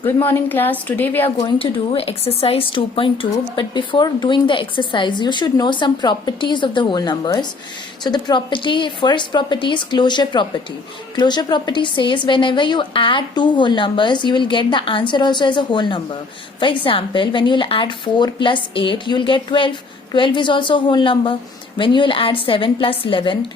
Good morning class. Today we are going to do exercise 2.2, but before doing the exercise you should know some properties of the whole numbers. So the first property is closure property. Closure property says whenever you add two whole numbers you will get the answer also as a whole number. For example, when you will add 4 plus 8 you will get 12. 12 is also a whole number. When you will add 7 plus 11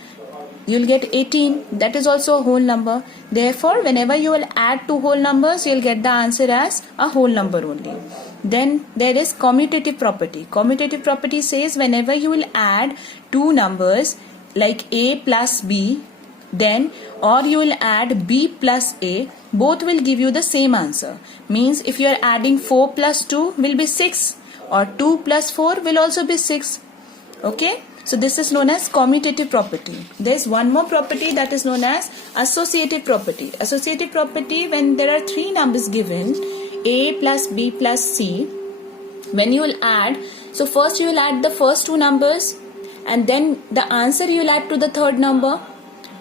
you will get 18. That is also a whole number. Therefore, whenever you will add two whole numbers, you will get the answer as a whole number only. Then there is commutative property. Commutative property says whenever you will add two numbers like a plus b, then or you will add b plus a, both will give you the same answer. Means if you are adding 4 plus 2 will be 6 or 2 plus 4 will also be 6. Okay. So this is known as commutative property. There is one more property that is known as associative property. Associative property, when there are three numbers given, a plus b plus c, when you will add, so first you will add the first two numbers and then the answer you will add to the third number.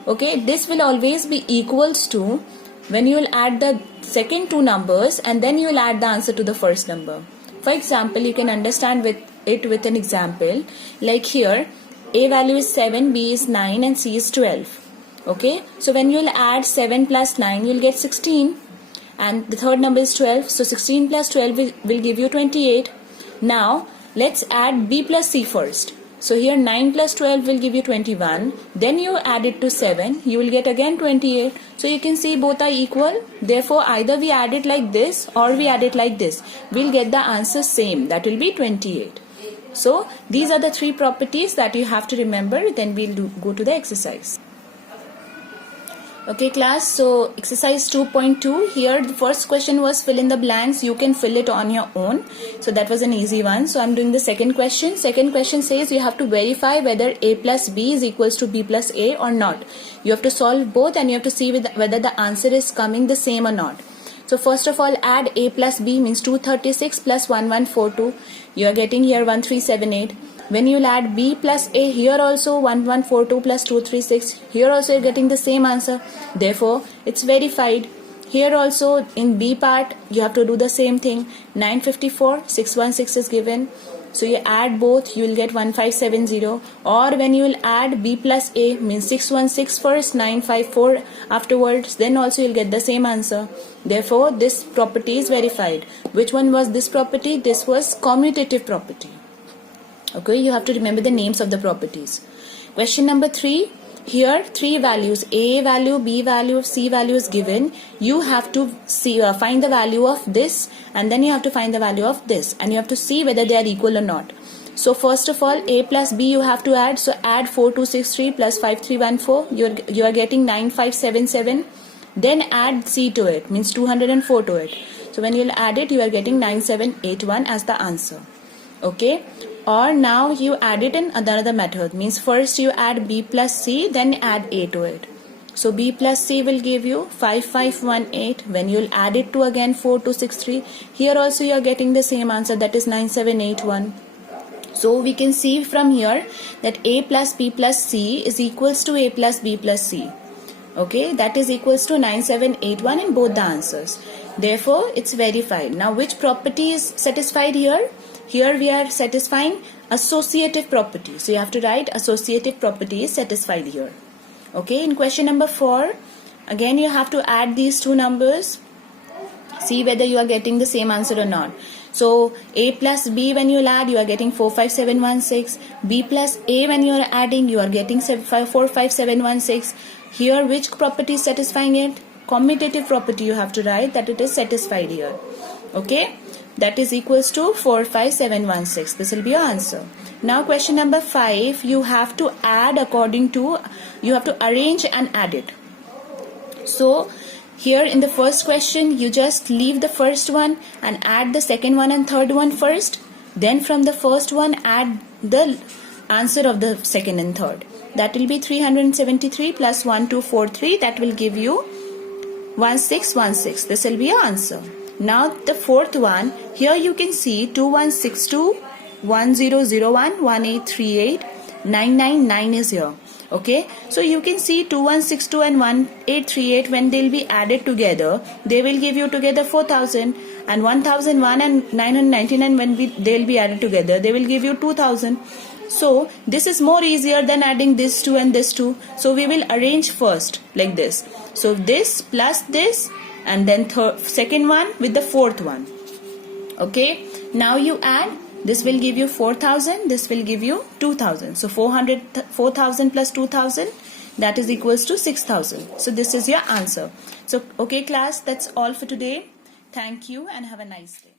Okay, this will always be equals to when you will add the second two numbers and then you will add the answer to the first number. For example, you can understand with an example. Like here, a value is 7, b is 9 and c is 12. Okay, so when you will add 7 plus 9 you will get 16 and the third number is 12. So 16 plus 12 will give you 28. Now let's add b plus c first. So here 9 plus 12 will give you 21. Then you add it to 7. You will get again 28. So you can see both are equal. Therefore either we add it like this or we add it like this. We'll get the answer same. That will be 28. So these are the three properties that you have to remember. Then we'll go to the exercise. Okay class, so exercise 2.2, here the first question was fill in the blanks. You can fill it on your own. So that was an easy one. So I'm doing the second question. Second question says you have to verify whether a plus b is equals to b plus a or not. You have to solve both and you have to see whether the answer is coming the same or not. So first of all, add a plus b means 236 plus 1142. You are getting here 1378. When you will add b plus a, here also 1142 plus 236. Here also you are getting the same answer. Therefore, it's verified. Here also in b part, you have to do the same thing. 954, 616 is given. So you add both, you will get 1570. Or when you will add b plus a means 616 first, 954 afterwards, then also you will get the same answer. Therefore, this property is verified. Which one was this property? This was commutative property. Okay, you have to remember the names of the properties. Question number 3. Here three values, a value, b value, c value is given. You have to find the value of this and then you have to find the value of this and you have to see whether they are equal or not. So first of all, a plus b you have to add. So add 4263 plus 5314. You are getting 9577. Then add c to it, means 204 to it. So when you will add it, you are getting 9781 as the answer. Okay. Or now you add it in another method, means first you add b plus c, then add a to it. So b plus c will give you 5518. When you will add it to again 4263, here also you are getting the same answer, that is 9781. So we can see from here that a plus b plus c is equals to a plus b plus c. Okay, that is equals to 9781 in both the answers. Therefore, it's verified. Now, which property is satisfied here? Here we are satisfying associative property. So you have to write associative property is satisfied here. Okay, in question number 4, again you have to add these two numbers. See whether you are getting the same answer or not. So a plus b when you will add, you are getting 45716. B plus a when you are adding, you are getting 45716. Here which property is satisfying it? Commutative property you have to write that it is satisfied here. Okay, that is equals to 45716. This will be your answer. Now question number 5, you have to add you have to arrange and add it. So here in the first question, you just leave the first one and add the second one and third one first. Then from the first one, add the answer of the second and third. That will be 373 plus 1243. That will give you 1616. This will be your answer. Now the fourth one, here you can see 2162, 1001, 1838, 999 is here. Okay, so you can see 2162 and 1838, when they'll be added together, they will give you together 4000, and 1001 and 999, when they'll be added together, they will give you 2000. So this is more easier than adding this two and this two. So we will arrange first like this. So this plus this, and then second one with the fourth one. Okay, now you add. This will give you 4000, this will give you 2000. So 4000 plus 2000, that is equals to 6000. So this is your answer. So okay class, that's all for today. Thank you and have a nice day.